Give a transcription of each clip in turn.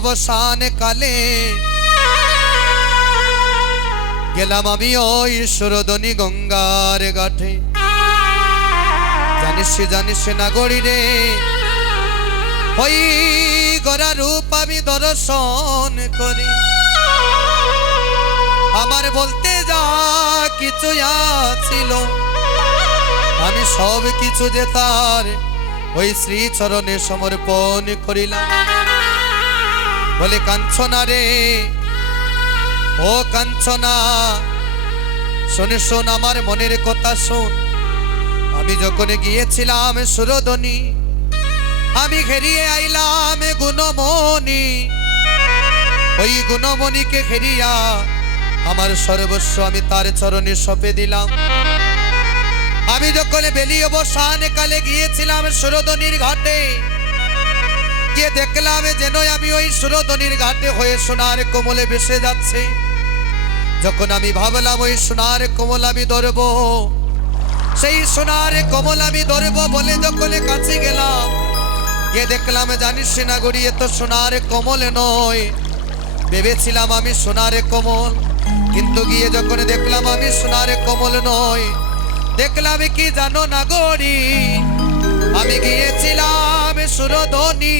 অবসান কালে গেলাম আমি ওই সুরদনী গঙ্গার ঘাটে। জানিস নাগরী রে, ওই গড়া রূপ আমি দর্শন করি। আমার বলতে যা কিছু আছিল আমি সব কিছু যে তার ওই শ্রী চরণে সমর্পণ করিলাম। বলে কাঞ্চনা রে, ও কাঞ্চনা, শোন আমার মনের কথা শোন। আমি যখন গিয়েছিলাম সুরদনী, আমি ঘেরিয়ে আইলাম গুণমণি। ওই গুণমণিকে ঘেরিয়া আমার সর্বস্ব আমি তার চরণে সঁপে দিলাম। আমি যখন বেলি অবসান কালে গিয়েছিলাম সুরদনীর ঘাটে, গিয়ে দেখলাম যেন আমি ওই সুরদনীর ঘাটে হয়ে সোনার কোমলে ভেসে যাচ্ছে। যখন আমি ভাবলাম ওই সোনার কোমল আমি ধরব, সেই সোনার কোমল আমি ধরব বলে যখন কাছে গেলাম, গিয়ে দেখলাম জানিস না গড়িয়ে তো সোনার কোমল নয়। ভেবেছিলাম আমি সোনার কোমল, কিন্তু গিয়ে যখন দেখলাম আমি সোনার কোমল নয়, দেখলাম কি জানো না গড়ি, আমি গিয়েছিলাম সুরদনী,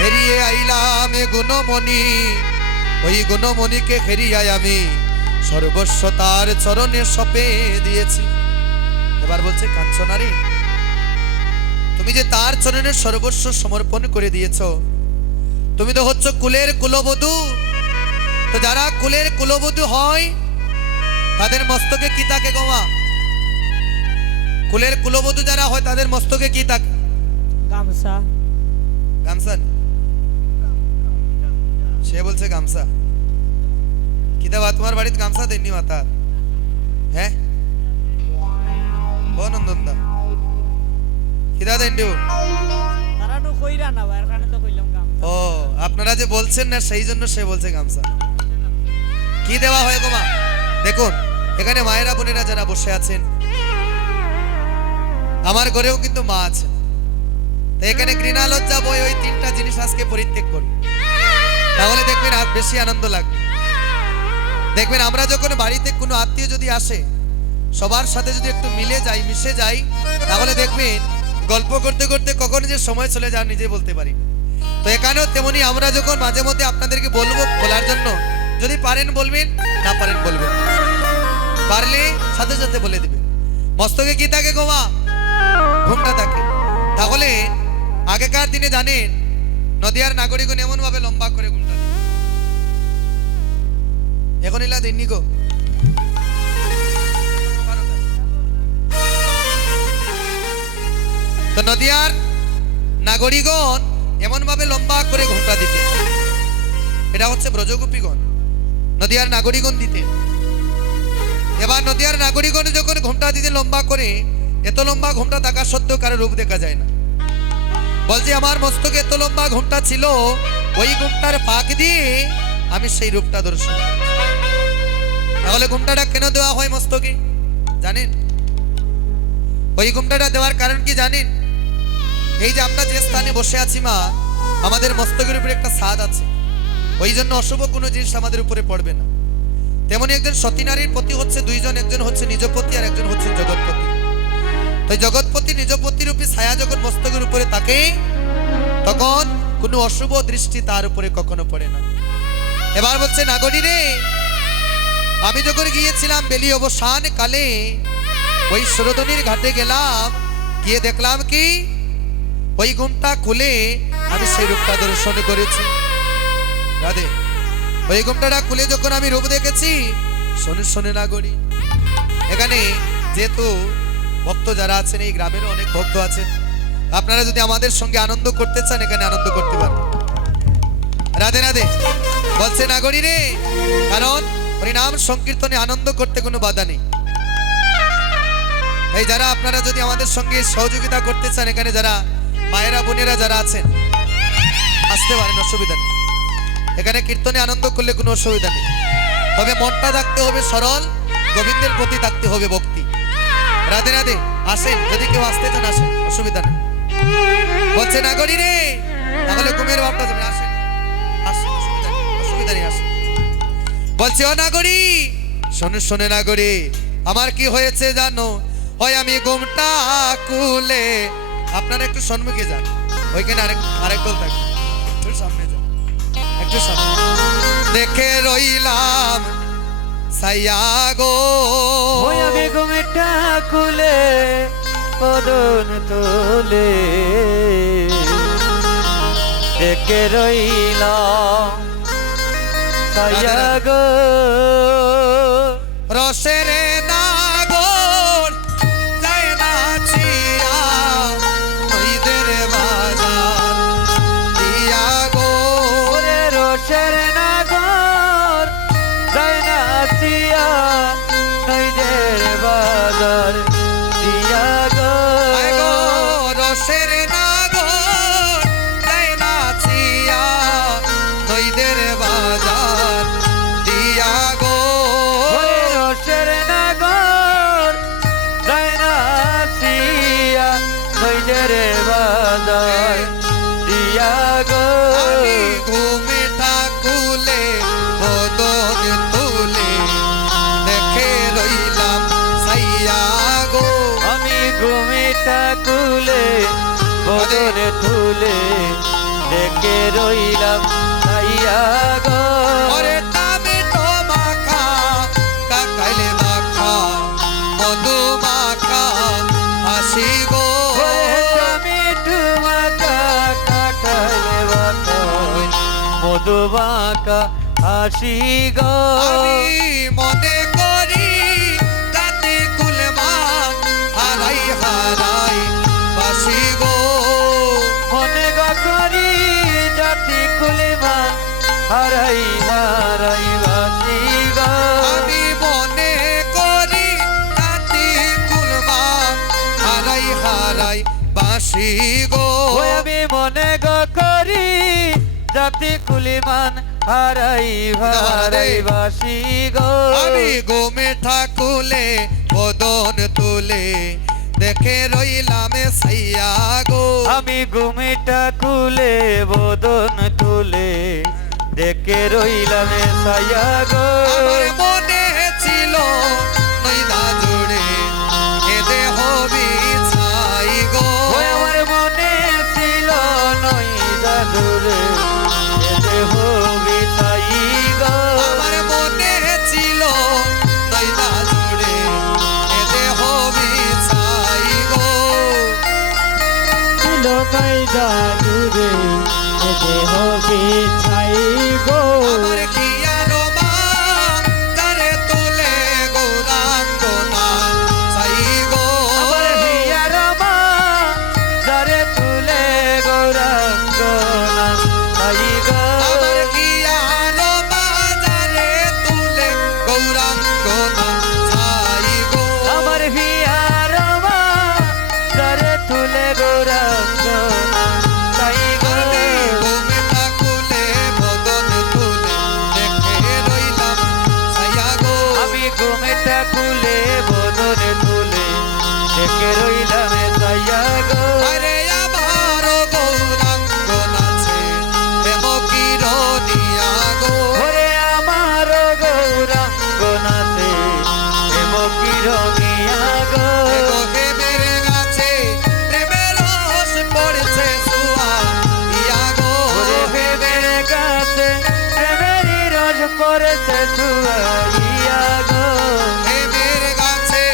হেরিয়ে আইলাম গুণমণি। ওই গুণমণিকে হেরিয়ে আমি সর্বস্ব তার চরণে সঁপে দিয়েছি। এবার বলছে কাঞ্চনা রে, তুমি যে তার চরণে সর্বস্ব সমর্পণ করে দিয়েছ, তুমি তো হচ্ছ কুলের কুলবধূ। তো যারা কুলের কুলবধূ হয় তাদের মস্তকে কি থাকে গোমা? কুলের কুলবধূ যারা হয় তাদের মস্তকে কি থাকে? গামছা। গামছা? সে বলছে গামছা। কি দেবা তোমার বাড়িতে গামছা দেননি মাতা? হ্যাঁ ও নন্দন দা কি দা দেন? তারা তো কইরা না, এর কারণে তো কইলাম গামছা। ও আপনারা যে বলছেন না সেই জন্য সে বলছে গামছা। কি দেওয়া হয় গোমা? দেখুন এখানে মায়েরা বোনেরা যারা বসে আছেন, আমার ঘরেও কিন্তু মা আছে। এখানে ঘৃণা লজ্জা বই ওই তিনটা জিনিস আজকে পরিত্যাগ করুন, তাহলে দেখবেন আর বেশি আনন্দ লাগবে। দেখবেন আমরা যখন বাড়িতে কোনো আত্মীয় যদি আসে, সবার সাথে যদি একটু মিলে যাই, মিশে যাই, তাহলে দেখবেন গল্প করতে করতে কখন যে সময় চলে যায় নিজে বলতে পারি। তো এখানেও তেমনি আমরা যখন মাঝে মধ্যে আপনাদেরকে বলবো বলার জন্য, যদি পারেন বলবেন, না পারেন বলবেন, পারলে সাথে সাথে বলে দিবেন। মস্তকে কি থাকে গোমা? ঘুমটা থাকে। তাহলে আগেকার দিনে জানেন নদিয়ার নাগরিকগণ এমন ভাবে লম্বা করে ঘুমটা দিত, এখন এলা দেননি গো। তো নদিয়ার নাগরিকগণ এমন ভাবে লম্বা করে ঘুমটা দিতে, এটা হচ্ছে ব্রজগোপীগণ নদিয়ার নাগরিকগণ দিতে। এবার নদিয়ার নাগরিকগণ যখন ঘুমটা দিতে লম্বা করে, এত লম্বা ঘুমটা থাকা সত্ত্বেও কারো রূপ দেখা যায় না। বলছে আমার মস্তকে এত লম্বা ঘুমটা ছিল, ওই ঘুমটার ফাঁক দিয়ে আমি সেই রূপটা দর্শন। তাহলে ঘুমটাটা কেন দেওয়া হয় মস্তকে জানেন? ওই ঘুমটাটা দেওয়ার কারণ কি জানেন? এই যে আমরা যে স্থানে বসে আছি মা, আমাদের মস্তকের উপরে একটা ছাদ আছে, ওই জন্য অশুভ কোনো জিনিস আমাদের উপরে পড়বে না। তেমনি একজন সতী নারীর পতি হচ্ছে দুইজন, একজন হচ্ছে নিজপতি আর একজন হচ্ছে জগৎপতি। তো জগৎপতি নিজপতি রূপী ছায়া যখন মস্তকের উপরে থাকে, তখন কোনো অশুভ দৃষ্টি তার উপরে কখনো পড়ে না। এবার বলছে নাগরী রে, আমি যখন গিয়েছিলাম বেলি অবসান কালে, ওই সুরদনীর ঘাটে গেলাম, গিয়ে দেখলাম কি ওই ঘুমটা খুলে আমি সেই রূপটা দর্শন করেছি। রাধে, ওই ঘুমটাটা খুলে যখন আমি রূপ দেখেছি, শোনে নাগরী, এখানে যেহেতু ভক্ত যারা আছেন, এই গ্রামেরও অনেক ভক্ত আছেন, আপনারা যদি আমাদের সঙ্গে আনন্দ করতে চান এখানে আনন্দ করতে পারেন। রাধে রাধে বলছে নাগরী রে, কারণ হরিনাম সংকীর্তনে আনন্দ করতে কোনো বাধা নেই। এই যারা আপনারা যদি আমাদের সঙ্গে সহযোগিতা করতে চান, এখানে যারা মায়েরা বোনেরা যারা আছেন আসতে পারেন, অসুবিধা নেই। এখানে কীর্তনে আনন্দ করলে কোনো অসুবিধা নেই, তবে মনটা থাকতে হবে সরল, গোবিন্দের প্রতি থাকতে হবে ভক্তি। রাধে রাধে আসেন, যদি কেউ আসতে চান আসেন, অসুবিধা নেই। বলছে নাগরী রে, তাহলে ঘুমের ভাবটা যাবে, আসেন। বলছে ও নাগরী, শোনে শোনে নাগরী, আমার কি হয়েছে জানো? হয় আমি ঘুমটা কুলে, আপনারা একটু সম্মুখে যান, ওইখানে আরেক দল থাকে, একটু সামনে যান, একটু সামনে। দেখে রইলাম সাইয়া গো, ওই আমি ঘুমেটা খুলে বদন তুলে দেখে রইলাম সাইয়া গো। রসের নাগর যায় না ছিয়া, নইদের বাজার দিয়া গো। ওরে রসের নাগর যায় না আসিয়া নইদের বাজার দিয়া গো। আয় গো, রসের নাগর যায় না ছিয়া, নইদের বাজার দিয়া গো। ওরে রসের নাগর যায় না আসিয়া নইদের বাজার দিয়া গো। আমি ঘুমেটা কুলে বদন তুলে দেখে রইলাম সাইয়া গো। আমি ঘুমিটা কুলে বদন তুলে দেখে রইলাম সাইয়া গো। ওরে টমেটো মাখা কাকাইলে মাখা মধু মাখা হাসি গো। ওরে টমেটো মাখা কাটালে বাঁকা মধু মাখা হাসি গো। আমি মনে করি রাতে কুলমা হারাই হারাই বাসি গো। মনে করি জাতি কুলিমা হারাই হারাই বাসি গো। আমি মনে করি রাতে কুলমা হারাই হারাই বাসি গো। ওই আমি মনে করি জাতি কুলিমান হারাই হারাই বাসি গো। আমি গোমে ঠাকুলে বদন তুলে দেখে রইলাম সাইয়া গো। আমি ঘুমিটা খুলে বদন তুলে দেখে রইলাম সাইয়া গো। আমার মনে ছিল নইদা জুড়ে এ দেহ বিছাই গো। ওই আমার মনে ছিল নই দাদুরে দেহ বিছাই গো। আমার মনে ছিল নইদা জুড়ে এ দেহ বিছাই গো। ছিল কায়দা দূরে এ দেহ বিছাই গো। আমার কিয়ারো মা তারে তুলে গৌরাঙ্গ না চাই গো। আমার হিয়ার মা যারে তুলে গৌরাঙ্গ না সাই গো। আমার কিয়ারো মা তারে তুলে গৌরাঙ্গ না চাই গো। আমার হিয়ার মা যারে তুলে গৌরাঙ্গ না সাই গো। আমি ঘুমটা খুলে বদন তুলে দেখে রইলাম সাইয়া গো। আমি ঘুমেটা খুলে বদন তুলে দেখে রইলাম সাইয়া গো। আরে আমার গৌরাঙ্গ নাচে হেম কিরণিয়া গো। ওরে আমার গৌরাঙ্গ নাচে হেম কিরমিয়া গো। এগো হেমের গাছে প্রেমের রস পড়েছে সুয়া ইয়া গো। ওরে হেমের গাছে প্রেমেরই রস পড়েছে ছুয়াইয়া গো। হেমের গাছে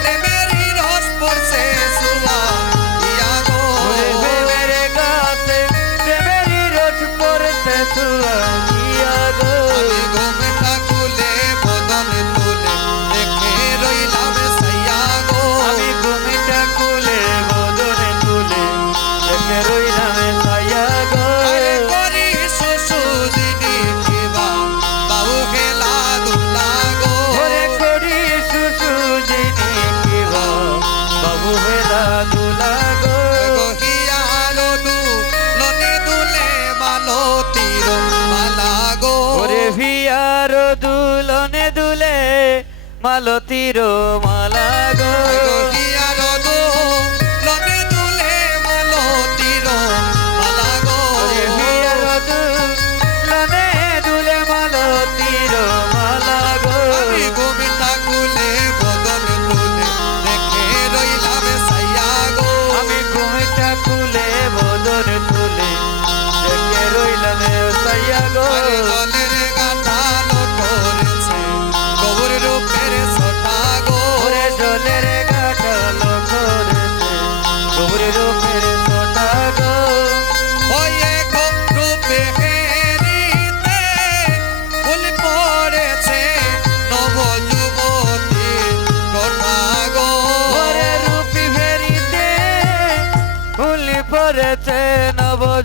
প্রেমের রস পড়ছে সুয়া ইয়া গো। ওরে হেমের গাছে প্রেমেরই রস পড়েছে ছুয়াইয়া গো। আমি ঘুমটা খুলে বদন তুলে দেখে রইলাম সাইয়া গো। আমি ঘুমিটা খুলে বদন তুলে দেখে রইলাম সাইয়া গো। আরে করি সুসুদিনী কিবা বাউ খেলা দুলা গো। ওরে করি সুসুদিনী কিবা বাবু হেলা দুলা গো। গহিয়ালো লনে দুলে মালো তীর মালা গো। ওরে ভিয়ার দুলনে দুলে মালতীর মালা গো। গহিয়ালো লনে দুলে মালো তীর মালা গো। ওরে ভিয়ার দুলনে দুলে মালতীর মালা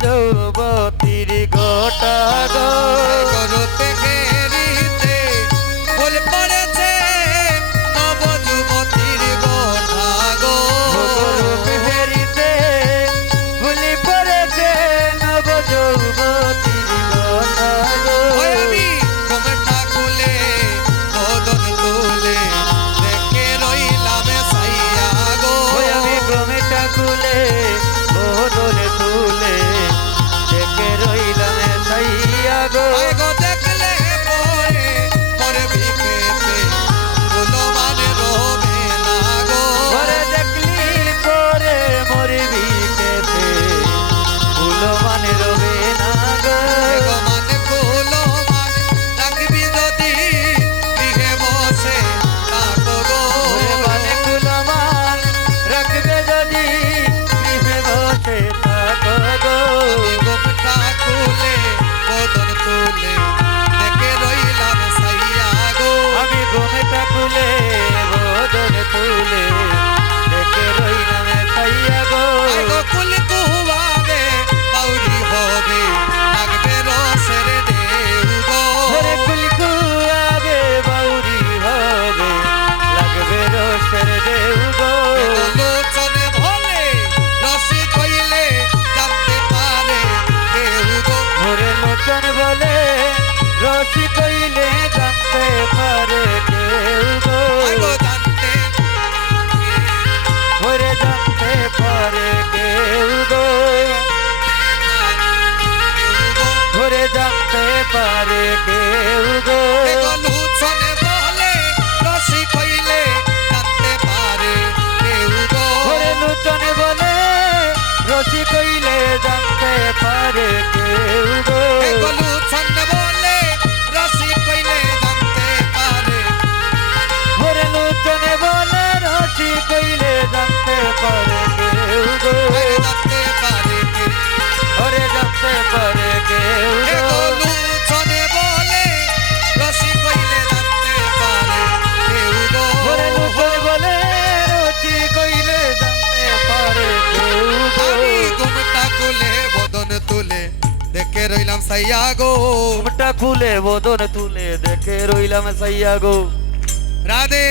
যৌবতীর গোটা গো গরুতে ঘেরিতে ফুল পড়েছে নব যুবতীর গোঠা গো ফেরিতে ভুলি পড়েছে নব যৌবতীর গোটা গো ওই আমি ঘুমটা খুলে বদন তুলে দেখে রইলাম সাইয়া গো ওই আমি গমেটা খুলে বদলে তুলে দেখে রইলাম সাইয়া গো আয় গো দেখলে পরে পরে ভিখেতে ফুলো মানে রবে না গো ঘরে দেখলি পরে মরবি কেতে ফুলো মানে রবে না গো এগো মানে ফুলো মানে রাখবি যদি গৃহে বসে থাকো গো ওরে মানে ফুলো মান রাখবে যদি গৃহে বসে থাকো গো আমি ঘুমটা খুলে বদন তুলে দেখে রইলাম সাইয়া গো আমি ঘুমটা খুলে বদন তুলে দেখে রইলাম সাইয়া গো আয় গো কুল কুহুয়াবে বাউরি হবে লাগবে রসের ঢেউ গো ওরে কুলকু আগে বাউরি হবে লাগবে রসের দেউ গো লোচনে ভোলে রসি কইলে জানতে পারে কেউ গো ওরে লোচন বলে রসি কইলে জানতে পারে কেউ গো আয় গো জানতে ওরে জানতে পারে কেউ গো ওরে জানতে পারে কেউ গো লোচনে বলে রসি কইলে জানতে পারে কেউ গো ওরে লোচন বলে রসি কইলে জানতে পারে কেউ গো লোচনে বলে রসি কইলে জানতে পারে ওরে লোচন বলে রসি কইলে জানতে পারে কেউ গো জানতে পারে কে ওরে জানতে পারে কেউ গো লোচনে বলে রসি কইলে জানতে পারে কেউ গো ওরে লোচন বলে রসি কইলে জানতে পারে কেউ গো আমি ঘুমটা খুলে বদন তুলে দেখে রইলাম সাইয়া গো ঘুমটা খুলে বদন তুলে দেখে রইলাম সাইয়া গো রাধে